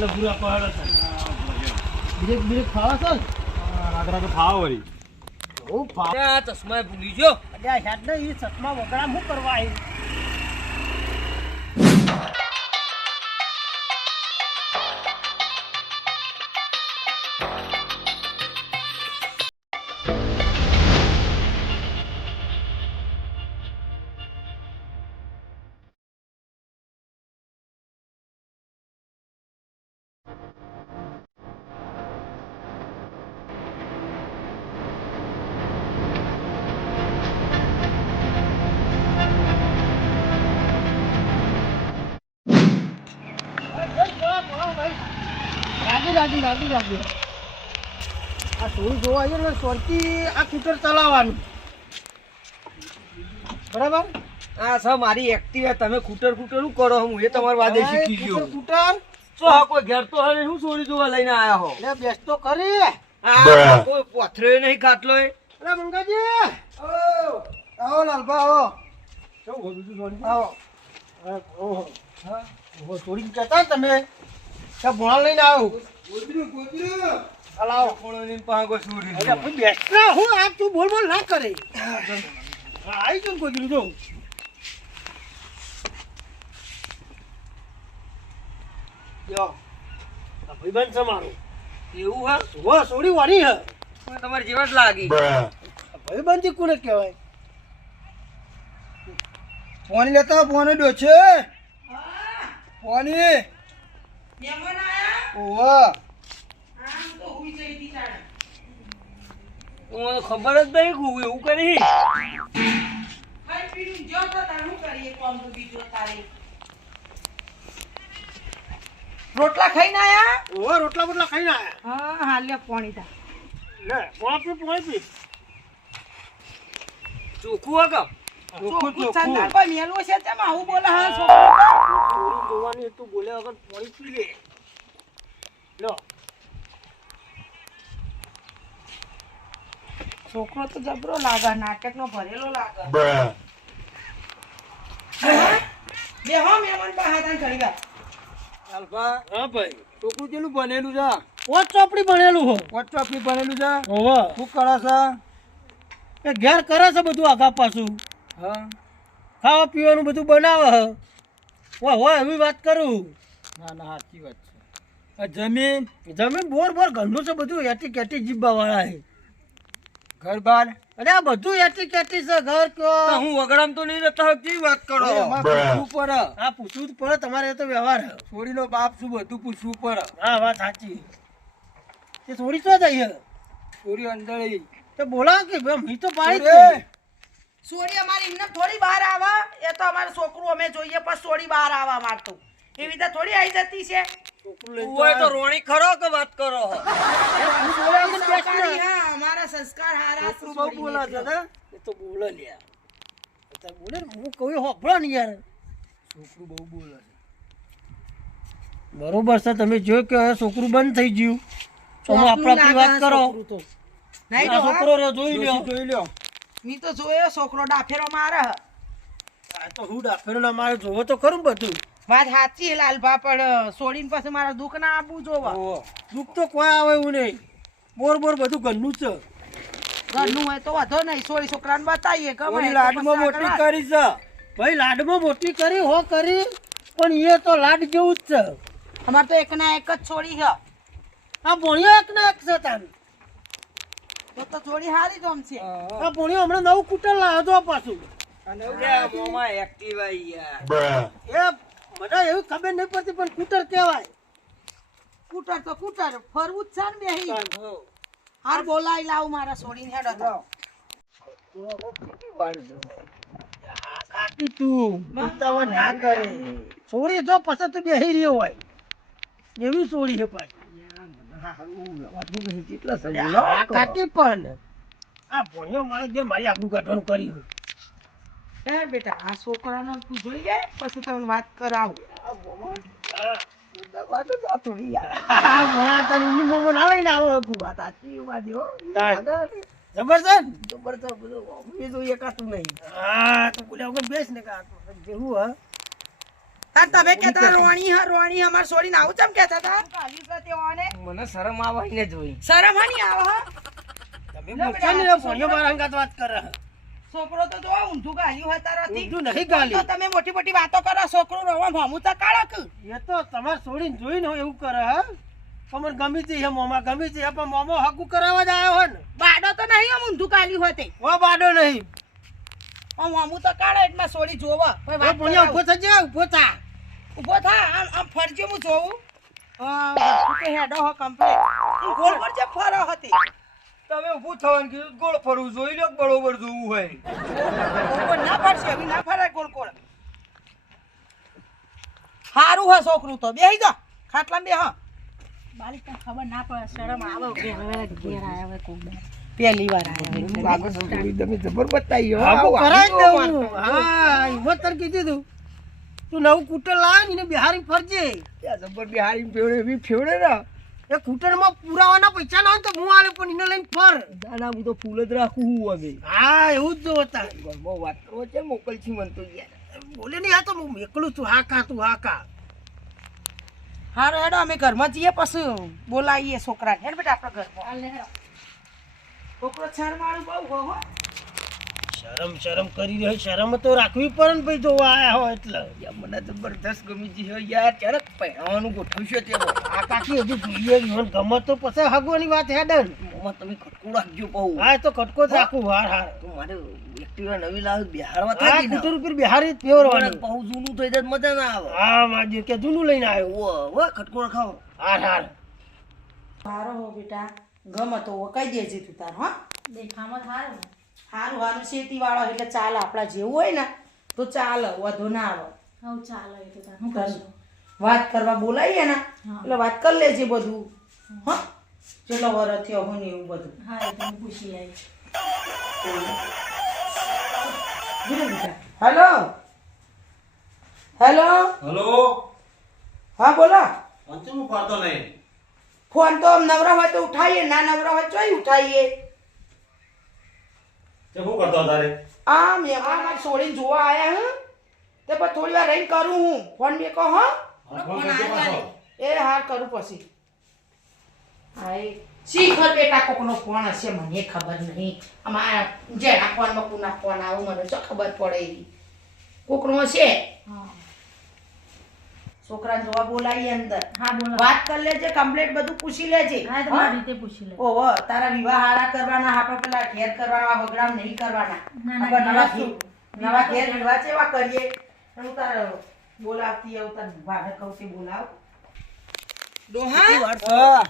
એટલે પૂરા પહાડો છે બ્રેક બ્રેક ખાવા છો રાત્રા તો ખાવા વળી હું આ ચશ્મા ભૂલી ગયો. અલ્યા હેડ ને ઈ ચશ્મા વગડા હું કરવા આવી રાજી આ સોરી જોવા આવીએ ને સોરથી આ સ્કૂટર ચલાવવાનું બરાબર. આ છે મારી એક્ટિવા. તમે કૂટર શું કરો? હું એ તમારા વાદે શીખી ગયો. સ્કૂટર તો આ કોઈ ઘેર તો હવે શું સોરી જોવા લઈને આયા હો? એટલે બેસ તો કરી. આ કોઈ પથરો નહીં ખાટલો. અરે મંગાજી આવો લાલભા આવો. આવો ઓહો હા ઓહો સોરી કહેતા તમે ત્યાં ભોણા લઈને આવો. હલાવો કોણોની પાગો સોરી. અરે ભાઈ બેસના હું આ તું બોલ ના કરે. આવી છું કોઈ જો યો આ ભાઈબંધ છે મારું. એવું હા? હો સોરી વાળી હે તમારી જેવા જ લાગી. ભાઈબંધી કોને કહેવાય? પાણી લેતા પાણી ડો છે પાણી ઓવા મને ખબર જ નહીં હું એવું કરી. રોટલા ખાઈને આયા? ઓહો રોટલા બોટલા ખાઈને આયા. હા હાલ્યા પાણી તા. લે પોણી પી ચોખ્ખું હકા? ચોખ્ખું સંતાન કોઈ મેલું છે તેમ આવું બોલે હા છોકરો. ચોરી જોવાની તું બોલે વગર પોણી પી લે. લો છોકરો તો જબરો લાગે, નાટક નો ભરેલો લાગે. બેહો મહેમાન બહાર ઘડી વાર. અલ્પા હા ભાઈ ચોખ્ખું કેટલું બનેલું છે? પોચ ચોપડી ભણેલું હો. વોટ્સઅપની બનેલું છે? ઓહો શું કરે છે? એ ઘેર કરે છે બધું આગા પાછું. હા ખાવા પીવાનું બધું બનાવે હે. વાહ વાહ એવી વાત કરું. ના ના સાચી વાત છે. આ જમીન જમીન બોર ઘરનું છે બધું એટી કેટી જીબવા વાળા છે. ઘર બાર અરે આ બધું એટી કેટી છે ઘર કયો. હું વગડામ તો નહીં રહેતા. કેવી વાત કરો? પૂછવું પડે. આ પૂછવું જ પડે તમારે તો વ્યવહાર હે. છોડીનો બાપ શું બધું પૂછવું પડે. હા વાત સાચી. તે થોડી તો જઈએ છોરી અંદર તો બોલાવ કે ભાઈ મી તો પાડી જ છોરી. છે. સોડી અમારી એમને થોડી બહાર આવે. એ તો અમારે છોકરું અમે જોઈએ પણ સોડી બહાર આવે મારતું. એવી રીતે થોડી આવી જતી છે. છોકરું લઈને ઓય તો રોણી ખરો કે વાત કરો? સરકારી હા અમારા સંસ્કાર હારા છોકરું બહુ બોલા છે ને. એ તો બોલે લ્યા. તો બોલે ને હું કહું હોભળો ને યાર. છોકરું બહુ બોલે છે. બરોબર છે તમે જોયું કે હવે છોકરું બંધ થઈ ગયું તો હું આપણી વાત કરો. નહીં આ તો છોકરો રહ્યો જોઈ લ્યો. જોઈ લ્યો. મી તો જોયો છોકરો ડાફેરો મારે. આ તો હું ડાફેરો ના મારે જોવો તો ખરું બધું. વાત સાચી લાલભા પણ સોડીને પછી મારા દુઃખ ના આપવું જોવા. ઓહો. દુઃખ તો કોઈ આવે એવું નહીં. બોર બધું ઘરનું જ છે. ઘરનું હોય તો વધો નહીં. સોડી છોકરાને બતાવીએ ગમે ઓલી તો લાડમાં પછી મોટી આગળ કરી છે. ભાઈ લાડમાં મોટી કરી હો કરી પણ એ તો લાડ જેવું જ છે. વાત. અમારે તો એક ના એક જ છોડી છે. આ ભણ્યો એક ને એક છે તાન. તો છોડી હારી જોમ છે. આ ભણ્યો હમણાં નવું કુટર લાવ્યો તો પાછું. અને મોમાં એક્ટિવા યાર. એ મને એવી ખબર નહીં પડતી પણ કુટર કહેવાય. કૂટર તો કૂટર ફરવું જ છે ને બેહી. હાર બોલાઈ લાવ મારા છોડીને હેડો તો. કાકી તું ઉતાવળ ના કરે. સોરી જો પછી તું બેહી રહ્યો હોય એવી સોરી છે પાછી. આ કાકી પણ આ ભણ્યો મારે જે મારી આબરૂ કાઢવાનું કર્યું. હે બેટા આ છોકરાનો તું જોઈ જાય પછી તમને વાત કરાવું. તાર તમે કહેતા રોણી અમાર છોડીને આવું ચમ કહેતા હતા કાલી સાથે ઓને મને શરમ આવે ને જોઈ. શરમ હાની આવો હા તમે મૂકશો ને, ભણ્યો મારા અંગાત વાત કરે. છોકરો તો જો ઊંધું ગાલ્યું હોય તારાથી ઊંધું નહીં ગાલ્યું. તો તમે મોટી મોટી વાતો કરો છોકરું રોવા ભમું તો કાળો કે એ તો તમારે છોડીને જોઈને હોય એવું કરે હા. તમને ગમી તે મોમાં ગમી તે પણ મોમો હકુ કરાવવા જ આવ્યો હોય ને. બાડો તો નહીં આમ ઊંધું ગાલ્યું હોય તે ઓ બાડો નહીં. આમ ભમું તો કાળો એટલે છોડી જોવા કોઈ વાત ભણ્યા ઉભો થજે, ઉભો થા. ઉભો થા આમ ફરજો હું જોઉં તું કે હેડો હો કમ્પ્લીટ ગોળ ગોળ જે ફરો હતી તમે ઊભું થવાનું કીધું ગોળ ફરવું જોઈ લો બરોબર જોવું હોય. ગોળ ના ફરશે હવે ના ફરાય ગોળ ગોળ હારું હે છોકરું તો બેહી જા ખાટલા બે હા બાલિક ખબર ના પડે શરમ આવે ઘેર આયા હોય કોઈ પહેલી વાર આયા લાગો છોકરી તમે જબર બતાઈ હો. હકુ આવું કરાવી જ આવું દઉં. હા હિંમત તને કીધું તું. તું નવું કૂટર લાવ ને એને બિહારી ફરજે. ત્યાં જબર બિહારી ફેવડે એવી ફેવડે ને. એ કૂટરમાં પુરાવાના પૈસા ના હોય તો હું આલે પણ એને લઈને ફર. દાદા હું તો ફૂલ જ રાખું હું હવે. હા એવું જ જો હતા. ઘરમાં વાત કરો છે મોકલછી મન તો યાર. બોલે નહીં આ તો હું એકલું છું. હા કા તું હા કા. હારું હેડો અમે ઘરમાં જઈએ પછી બોલાવીએ છોકરાને હેડ બેટા આપણા ઘરમાં છોકરો છારવાળું બહુ હો શરમ કરી રહ્યો. શરમ તો રાખવી પડે ને ભાઈ જોવા આયા હોય એટલે. યાર મને જબરદસ્ત ગમી છે યાર. ક્યારેક પહેરવાનું ગોઠવશે તે આ કાકી હજુ જોઈએ મને ગમત તો પછી હગવાની વાત હેડન. મોમાં તમે ખટકું રાખજો કહું. હા એ તો કટકો જ રાખું. હાર તો મારે એક્ટિવા નવી લાવ બિહારમાં હા થાય કૂટર ઉપર બિહારી જ ફેરવાની. બહુ જૂનું થઈ જાય મજા ના આવે. હા માજી કે જૂનું લઈને આવ્યો. ઓ ખટકો રખાવો. હાર સારો હો બેટા ગમ તો કહી દેજે તું તાર હા દેખામાં સારું હારું હારું શેતી વાળો એટલે ચાલે આપણા જેવું હોય ને તો ચાલે વધુ ના આવે હવ ચાલો એ તો તાર હું કરશું વાત કરવા બોલાવીએ ને એટલે વાત કરી લેજે બધું હા ચલો વર થયો હું ને એવું બધું હા એ તો હું પૂછી આવીશ હેલો હેલો હલો હા બોલો અંતિમ પાડતો નહીં. ફોન તો આમ નવરા હોય તો ઉઠાઈએ ના નવરા હોય તોય ઉઠાઈએ તે શું કરતો તારે? આ મહેમાન મારે છોડીને જોવા આયા હું તે પછી થોડી વાર રહીને કરું હું ફોન મેકો હા ફોન કરજો પાછો. એ હાર કરું પછી હા એ શીખર બેટા કોકનો ફોન હશે મને ખબર નહીં અમારા જેના ફોનમાં કોના ફોન આવું મને તો ખબર પડે એવી કોકનો હશે હા છોકરાને જોવા બોલાવી અંદર હા બોલો વાત કરી લેજે કમ્પ્લીટ બધું પૂછી લેજે હા તો મારી રીતે પૂછી લે ઓહો તારા વિવાહ હારા કરવાના આપણે પેલા ઘેર કરવાના વગડામ નહીં કરવાના ના, આપણે ઘેર નવા ઘેર વિવાહ ચેવા કરીએ હું તાર બોલાવતી આવું તાર ભાડે કહું તે બોલાવ ડોહા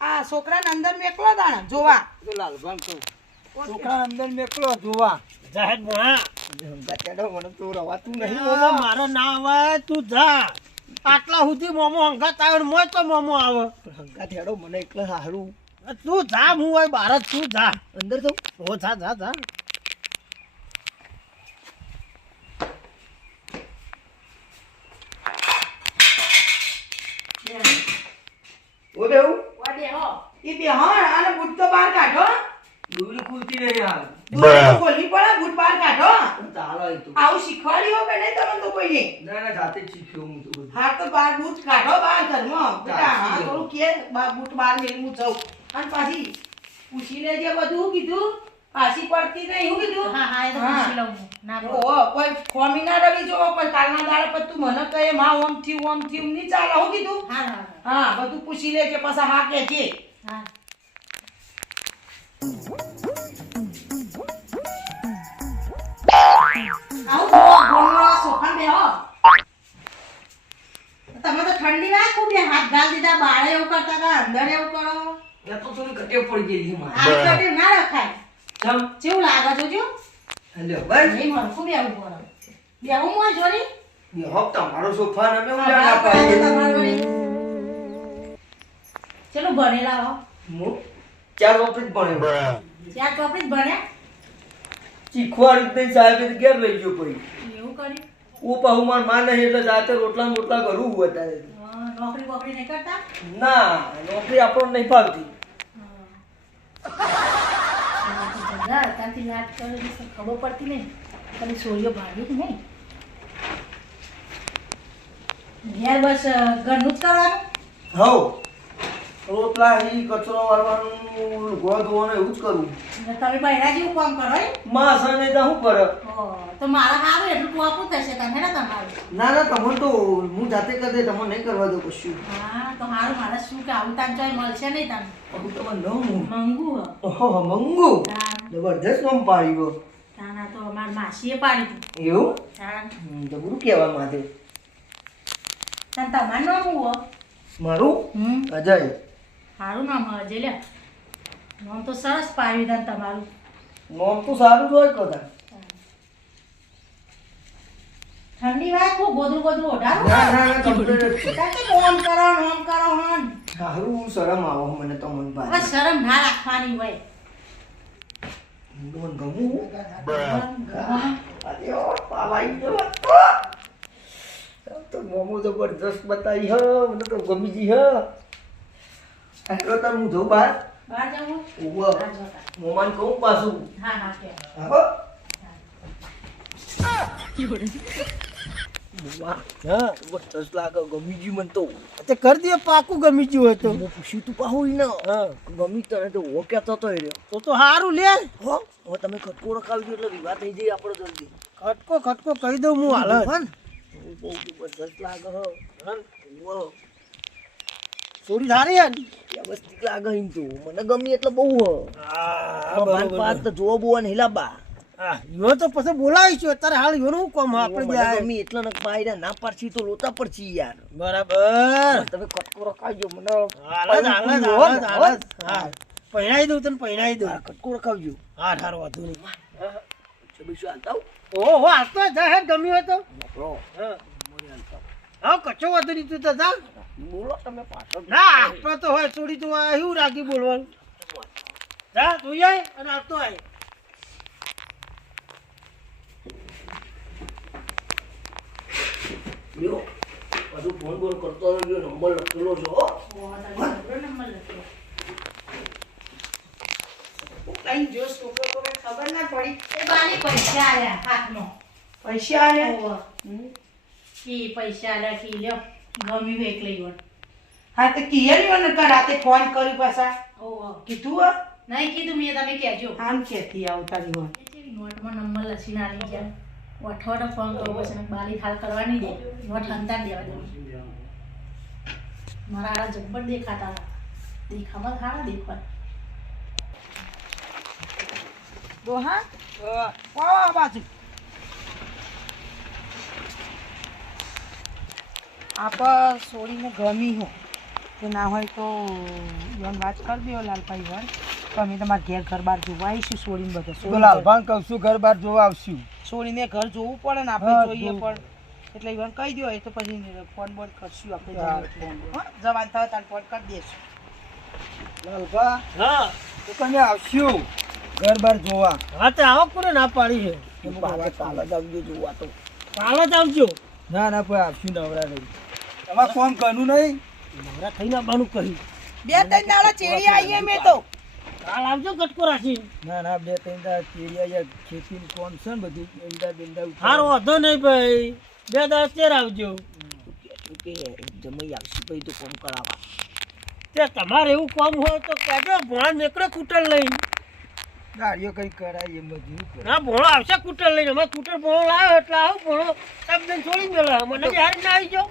આ છોકરાને અંદર મેકલો દાણા જોવા તો લાલભાન કહું. છોકરા અંદર મેકલો જોવા. જાહેર બોલા. ગચેડો મને તો રવાતું નહીં. મોમો મારો ના આવે તું જા. આટલા સુધી મોમો હંગાત આવ્યો ને મોય તો મોમો આવે. હંગાત હેડો મને એકલા હારું. તું જા હું હોય બહાર જ તું જા. અંદર તો ઓ જા જા જા. ઓ બેહું. ઈ બે હા આને બૂટ તો બહાર કાઢો દૂરી ખુલતી નહીં હાલ. બૂટ તો ખોલવી પડે બૂટ બહાર કાઢો ચાલો એ તો. આવું શીખવાડ્યું કે નહીં તમને તો કોઈને ના ના જાતે જ શીખ્યો હું તો બધું. હા તો બહાર બૂટ કાઢો બહાર ઘરમાં બેટા હા ચાલશે. થોડું કે બૂટ બહાર મેળવું હું જાઉં અને પાછી પૂછી લેજે બધું કીધું પાછી પડતી નહીં હું કીધું હા હા એ તો પૂછી લઉં હું. ના તો ઓહો કોઈ ખોમી ના રવી જોવો કોઈ કાલના દાડે પર તું મને કહે માં ઓમ થયું નહીં ચાલે હું કીધું હા હા હા બધું પૂછી લેજે પાછા હા કહેજે હા આવું બોલવા સોફા બેહો તમે તો ઠંડી ના ખૂબ હાથ ગાલ દીધા બારે એવું કરતા હતા અંદર એવું કરો ત્યાં તો થોડી કટેવ પડી ગઈ મારે. આ કટી ના રખાય ચમ. કેવું લાગે જોજો હેલો બસ. નહીં મરખું બેવું પડે બેવું મોય જોડી બે હપ તમારો સોફા ને હું ના પાડી. ચલો ભણેલા હો હું ચાર વખત ભણ્યો. ત્યાં ચોપડી જ ભણ્યા શીખવાડ્યું જ નહીં સાહેબ ઘેર લઈ ગયો પછી. એવું કર્યું હું પાછું માર માં નહીં એટલે જાતે રોટલા ને બોટલા કરું હું અત્યારે. નોકરી બોકરી નહીં કરતા ના નોકરી આપણને નહીં ભાવતી. ત્યાંથી યાદ કરે ખબર પડતી નહીં ખાલી સોરીઓ ભાગી જ નહીં ઘેર બસ ઘરનું જ કરવાનું. હવ રોટલા ઈ કચરો વાળવાનું ગોળ ધોવાનું એવું જ કરું. ને તમે બૈરા જેવું કામ કરો એમ? માં સને તો શું કરે? તો મારા સારું એટલું ટોપું થશે તને ને તમારું. ના ના તમને તો હું જાતે કરી દે, તમને નહીં કરવા દઉં કશું. હા તો સારું મારે શું કે આવું તાન ચોય મળશે નહીં તને. હું તમને ન મંગુ હ. ઓહો મંગુ તાન જબરદસ્ત નામ પાડ્યું. તાના તો અમારી માસીએ પાડી દીધું. એવું તાન તો બધું કહેવા માટે. તાન તમારું નામ હું હો? મારું અજય. સારું નામ હ અજય લે. નામ તો સરસ પાડ્યું તાન તમારું. નામ તો સારું જ હોય કદા. ઠંડી વાય ખૂબ ગોદરું ગોદરું ઓઢારું. ના ના ના complete જ છે. તાન તો ઓમ કરો હન. સારું શરમ આવો મને તો મન હવે ભાઈ. શરમ ના રાખવાની હોય. મને ગમું. હા. અરે પાવાઈ ગયો. તો મોમો જબરદસ્ત બતાવી હ, મને તો ગમી જી હ. એટલો તો હું જઉં બહાર. બહાર જવું? ઉભો. બહાર જતા. મોમાન કહું પાછું. હા હા કે. આવો. વાહ હા જબરદસ્ત લાગે, ગમી જી મને તો. તે કરી દે પાકું ગમી ગયું હોય તો. હું પૂછ્યું તું પાહુ ઈ ન. હા ગમી તને તો ઓ કહેતો તો એ રહ્યો. તો સારું લે. હો હવે તમે ખટકો રખાવજો એટલે વિવાહ થઈ જાય આપણો જલ્દી. ખટકો કહી દઉં હું હાલ જ. હન? બહુ જબરદસ્ત લાગે હ. વાહ થોડી સારી હે ને? વ્યવસ્થિત લાગે એમ તો. મને ગમી એટલે બહુ હ. હા બાન પાત તો જોવો બોવા ને હિલાબા. હા યો તો પછી બોલાવીશું અત્યારે હાલ યોનું શું કામ આપણે મને જાય. ગમી એટલે ને પાયરા ના પાડશી તો લોતા પડશી યાર. બરાબર તમે કટકો રખાવજો મને. હાલ જ. હા પહેણાઈ દઉં તને પહેણાઈ દઉં. હા, કટકો રખાવજો. હા ઠારો વાંધો નહીં. છબીશું હાલતા આવું. ઓહો હાલ તો જા હે ગમ્યું હોય તો. મોકલો. હા મોરે હાલતા આવું. હા કચ્છો વાંધો નહીં તું તો જા. બોલો તમે પાછળ. ના આપણે તો હોય થોડી તો આ એવું રાખી બોલવાનું. જા તું આય અને આવતો આય. લ્યો બધું ફોન બોલ કરતો રહ્યો, નંબર લખેલો છે હો. નંબર લખ્યો. કઈ જો છોકરો કોને ખબર ના પડી. એ બાને પૈસા આલ્યા હાથમાં. પૈસા આલ્યા? ઓહો. કી પૈસા આલ્યા કી લ્યો. ગમ્યું એકલી વણ. હા તે કિયલી મને રાતે ફોન કર્યું પાછા. ઓહો. કીધું હો? નહીં કીધું મેં તમે કહેજો. આમ કેતી આવતારી હોય. નોટમાં નંબર લખીને આલી ગયા. વઠવાડો ફોન કરવો પછી એને બાલી હાલ કરવાની દે. નોટ હંતા દેવા દે. મારા આ જબ્બર દેખાતા હતા. દેખામાં સારા દેખાય. ડોહા ઓ બાજુ આપ છોડીને ગમી હો કે ના હોય તો યોન વાત કરી દો લાલભાઈ વન તો અમે તમારા ઘેર ઘર બાર જોવા આવીશું છોડીને તો બધા લાલભાન કહું છું ઘર બાર જોવા આવશું. છોડીને ઘર જોવું પડે ને આપણે હા, જોઈએ જોવું. પણ એટલે ઈવન કહી દો એ તો પછી ફોન બોન કરશું આપણે હા, જઈએ એટલે. હો, જવાન થાય તાર ફોન કરી દેશું. લાલભા હા તો કને આવશું ઘર બાર જોવા. હા તે આવો કોને ના પાડી છે. કાલે કાલે જ આવજો જોવા તો. કાલ જ આવજો. ના ના કોઈ આવશું નવરા રહી. તમારે ફોન કરવું નહીં. નવરા થઈને આવવાનું કહ્યું. બે ત્રણ દાડા ચેડી આવીએ મેં તો કાલ આવજો કટકો રાખી. ના ના 2-3 દાડા ચેરિયા ખેતી કોણ છે ને બધું એંડા બેંડા હારો વાંધો નહીં ભાઈ 2 દાડા ચેર આવજો. કે જમાઈ આવશે ભાઈ તો કોમ કરાવવા. તે તમારે એવું કામ હોય તો કહેજો ભોળા નીકળે કૂટર લઈને. ગાડીઓ કઈ કરાય એમ બધું. ના ભોળો આવશે કૂટર લઈને. અમે કૂટર ભોળો લાવ્યો એટલે આવું ભોળો સાબદન છોડી મેળવે. મને બિહાર ના આવી જાઓ.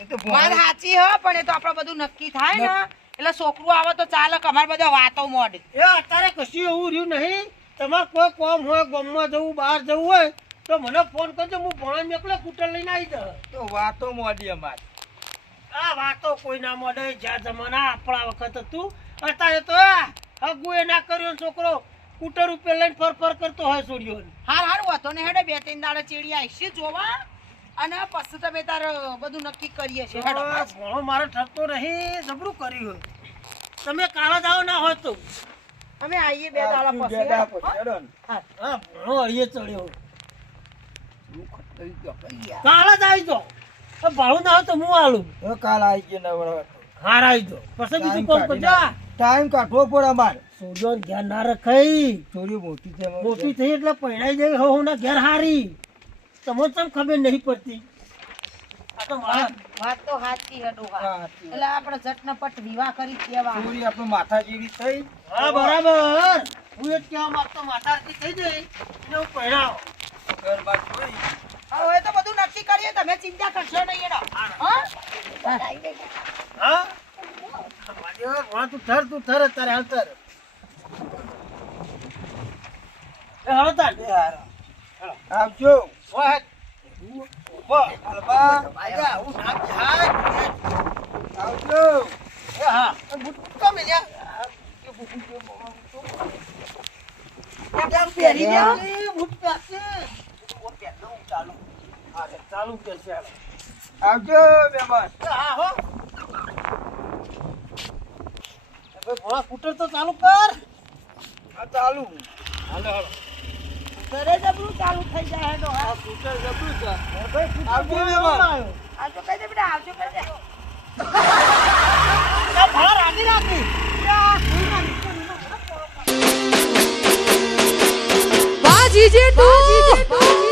એ તો વાત સાચી હ પણ એ તો આપણે બધું નક્કી થાય ને એટલે છોકરું આવે તો ચાલે કે અમારે બધા વાતો મોડે. એ અત્યારે કશું એવું રહ્યું નહીં. તમારે કોઈ કામ હોય ગામમાં જવું બહાર જવું હોય તો મને ફોન કરજો. હું ભોળા નીકળે કૂટર લઈને આવી જાઉં. તો વાતો મોડી અમારી. આ વાતો કોઈ ના મળે. જ્યાં જમાના આપણા વખત હતું અત્યારે તો હગુએ ના કર્યો ને છોકરો કૂટર ઉપર લઈને ફર કરતો હોય છોડ્યો. હાર વાતો ને હેડે બે ત્રણ દાડા ચેડી આવીશું જોવા અને પછી તમે તાર બધું નક્કી કરીએ છીએ હેડો. ભણો મારે ઠરતો નહીં. જબરું કર્યું. તમે કાલ જ આવો ના હોય તો. અમે આવીએ બે દાડા પછી બેડા હેડો. પછી હેડો ને. હા ભણો અડીએ ચડ્યો. હું ખટકાઈ ગયો કઈ યાર. કાલ જ આવી જાઓ. ભાડું ના હોય તો હું આલું. હવે કાલ આવી ગયો નવરા. હાર આવી જાઓ. પછી બીજું કામ કરજો. ટાઈમ કાઢવો પડે અમારે. છોડ્યો ધ્યાન ના રખાઈ. ચોરી મોટી છે અમારી. મોટી થઈ એટલે પહેણાઈ જાય હો ના ઘેર હારી. તમને કેમ ખબર નહીં પડતી. આ તો મારા વાત તો સાચી હે ડોહા. હા, સાચી વાત. એટલે આપણે ઝટનપટ વિવાહ કરી દેવા. છોરી આપણે માથા જેવી થઈ. હા બરાબર હું એ જ કહેવા માંગતો માતાજી થઈ જાય એને હું પહેરાવો ઘર બાર જોઈ. હવે તો બધું નક્કી કરીએ, તમે ચિંતા કરશો નહીં એનો. હા? હા મારી વાત તું ઠર અત્યારે હાલ તર એ હાલો તાર એ હારા. આવજો. વાહ હાલબા. આજા હું નાખી હાય આવજો. એ હા બુટ કમ લ્યા કેમ પહેરી દેવા? બુટ પહેરશે ચાલુ હા ચાલુ કરશે હાલો. આવજો મહેમાન. હા હો ભાઈ ભોળા સ્કૂટર તો ચાલુ કર આ ચાલુ. હાલો હાલો ઘરે જબરું ચાલુ થઈ જાય હે ડોહા. સ્કૂટર જબરું છે. ભાઈ સ્કૂટર આવજો ભોળા મહેમાન. આવ્યો. આવજો કહી દે બેટા, આવજો કહી દે. આ ભોળા રાગી રાગી વાહ જીજે તું